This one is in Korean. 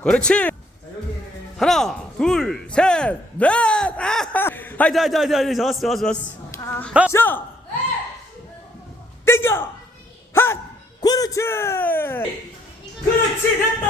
그렇지. 하나, 둘, 셋, 넷. 하이자. 좋았어. 자, 땡겨. 핫. 그렇지. 됐다.